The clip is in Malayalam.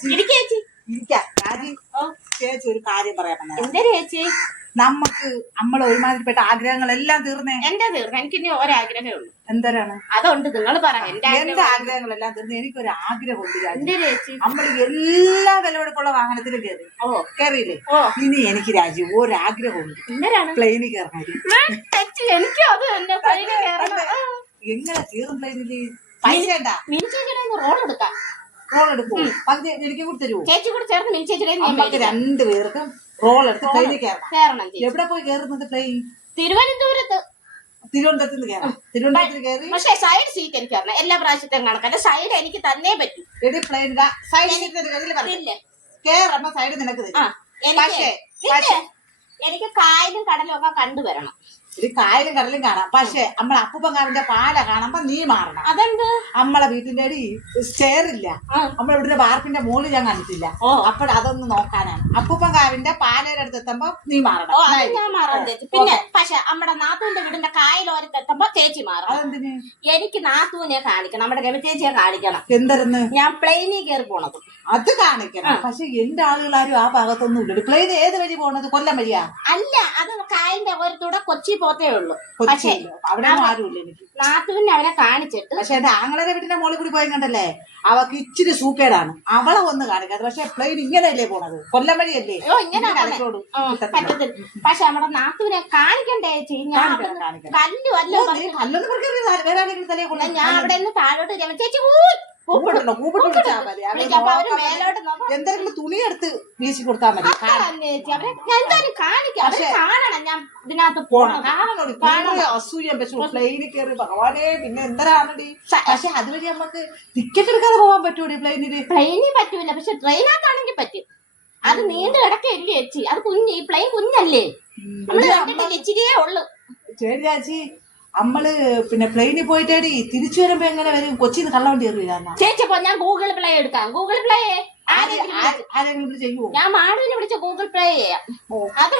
ചേച്ചി ചേച്ചി ഒരു കാര്യം പറയാൻ എന്താ ചേച്ചി? നമുക്ക് നമ്മളെ ഒരുമാതിരിപ്പെട്ട ആഗ്രഹങ്ങളെല്ലാം തീർന്നേ. എന്റെ തീർന്നു. എനിക്ക് ഇനി ഒരാഗ്രഹമേ ഉള്ളൂ. എന്തരാണ്? അതുണ്ട്, നിങ്ങൾ പറ. എന്റെ ആഗ്രഹങ്ങളെല്ലാം തീർന്നു. എനിക്കൊരു ആഗ്രഹമുണ്ട്. എന്റെ ചേച്ചി, നമ്മൾ എല്ലാ വിലപിടിപ്പുള്ള വാഹനത്തിലും കയറിയില്ലേ? ഇനി എനിക്ക് രാജി ഒരാഗ്രഹമുണ്ട്. എന്തരാണ്? പ്ലെയിനിൽ കയറണം. എനിക്ക് അത് തന്നെ പ്ലെയിനിൽ കയറണം. എങ്ങനെ കയറും പ്ലെയിനില്? പൈസ ഉണ്ടാ? റോൾ എടുക്കാം. റോൾ എടുക്കും. പകുതി എനിക്ക് കൂടി തരുമോ? ചേച്ചി കൂടെ ചേർന്ന് മിനിച്ചേച്ചിയുടെ നമുക്ക് രണ്ടുപേർക്കും റോൾ എടുത്ത് പ്ലെയിനിൽ കയറണം. എവിടെ പോയി കയറുന്നത് പ്ലെയിൻ? തിരുവനന്തപുരത്ത്. തിരുവനന്തപുരത്ത് നിന്ന് കയറാം. തിരുവനന്തപുരത്ത് കയറി പക്ഷേ സൈഡ് സീറ്റ് എനിക്ക് തരണം. എല്ലാ പ്രാവശ്യത്തെയും കണക്കല്ല, സൈഡ് എനിക്ക് തന്നെ പറ്റും. പ്ലെയിൻ സൈഡ് സീറ്റ് കേറമ്മ സൈഡ് നിനക്ക് തരും. എനിക്ക് കായലും കടലും ഒക്കെ കണ്ടുവരണം. ഒരു കായലും കടലും കാണാം. പക്ഷെ നമ്മളെ അപ്പൂപ്പങ്കാവിന്റെ പാല കാണുമ്പോ നീ മാറണം. അതെന്ത്? നമ്മളെ വീട്ടിന്റെ അടി സ്റ്റെയർ ഇല്ല. നമ്മളിവിടെ വാർപ്പിന്റെ മുകളിൽ ഞാൻ കണ്ടിട്ടില്ല. അതൊന്ന് നോക്കാനാണ്. അപ്പൂപ്പങ്കാവിന്റെ പാലയുടെ അടുത്ത് എത്തുമ്പോ നീ മാറണം. ഞാൻ മാറാം ചേച്ചി. പിന്നെ പക്ഷെ നമ്മുടെ നാത്തൂന്റെ വീടിന്റെ കായലോരത്ത് എത്തുമ്പോ ചേച്ചി മാറും. അതെന്തിന്? എനിക്ക് നാത്തൂനെ കാണിക്കണം, നമ്മുടെ രവി ചേച്ചിയെ കാണിക്കണം. എന്തരെന്ന്? ഞാൻ പ്ലെയിനിൽ കയറി പോണത്. അത് കാണിക്കണം. പക്ഷെ എന്റെ ആളുകളാരും ആ ഭാഗത്തൊന്നും ഇല്ല. പ്ലെയിൻ ഏത് വഴി പോണത്? കൊല്ലം വഴിയാ? അല്ല, അത് കായലിന്റെ ഓരത്തൂടെ കൊച്ചി പോത്തേ ഉള്ളൂ. പക്ഷെ അവിടെ ആരുമില്ല എനിക്ക്. നാത്തൂവിനെ അവനെ കാണിച്ചിട്ട്. പക്ഷെ എന്റെ ആങ്ങളുടെ വീട്ടിന്റെ മോളിൽ കൂടി പോയി കണ്ടല്ലേ, അവക്ക് ഇച്ചിരി സൂക്കേടാണ്. അവളെ ഒന്ന് കാണിക്കാതെ. പക്ഷെ പ്ലെയിൻ ഇങ്ങനെയല്ലേ പോണത്? കൊല്ലം വഴിയല്ലേ? ഇങ്ങനെ പറ്റത്തില്ല. പക്ഷെ നമ്മുടെ നാത്തൂവിനെ കാണിക്കണ്ടേ ചേച്ചി? ഞാൻ കല്ലു അല്ലോ. ഞാൻ അവിടെ നിന്ന് താഴോട്ട് ചേച്ചി എന്തെങ്കിലും തുണി എടുത്ത് വീശി കൊടുത്താൽ മതി. അസൂയം. പക്ഷെ പ്ലെയിനിൽ കയറി ഭഗവാനെ പിന്നെ എന്തരാണടി. പക്ഷെ അതുവഴി നമുക്ക് ടിക്കറ്റ് എടുക്കാതെ പോകാൻ പറ്റൂടി പ്ലെയിനില്? പ്ലെയിനിൽ പറ്റൂല, പക്ഷെ ട്രെയിനകത്താണെങ്കിൽ പറ്റും. അത് നീണ്ടു കിടക്കല്ലേ ചേച്ചി? അത് കുഞ്ഞ്, ഈ പ്ലെയിൻ കുഞ്ഞല്ലേ, നമ്മള് കണ്ടിട്ടില്ല, ഇച്ചിരിയേ ഉള്ളു. ശരി ചേച്ചി, നമ്മള് പിന്നെ പ്ലെയിനിൽ പോയിട്ടേടി തിരിച്ചു വരുമ്പോ എങ്ങനെ വരും? കൊച്ചിന്ന് കള്ളവണ്ടി കയറിയില്ല ചേച്ചി. ഞാൻ ഗൂഗിൾ പ്ലേ എടുക്കാം. ഗൂഗിൾ പ്ലേ ആരെങ്കിലും ചെയ്യുമോ? ഞാൻ മാടുവിനെ വിളിച്ച ഗൂഗിൾ പ്ലേ ചെയ്യാം. അത്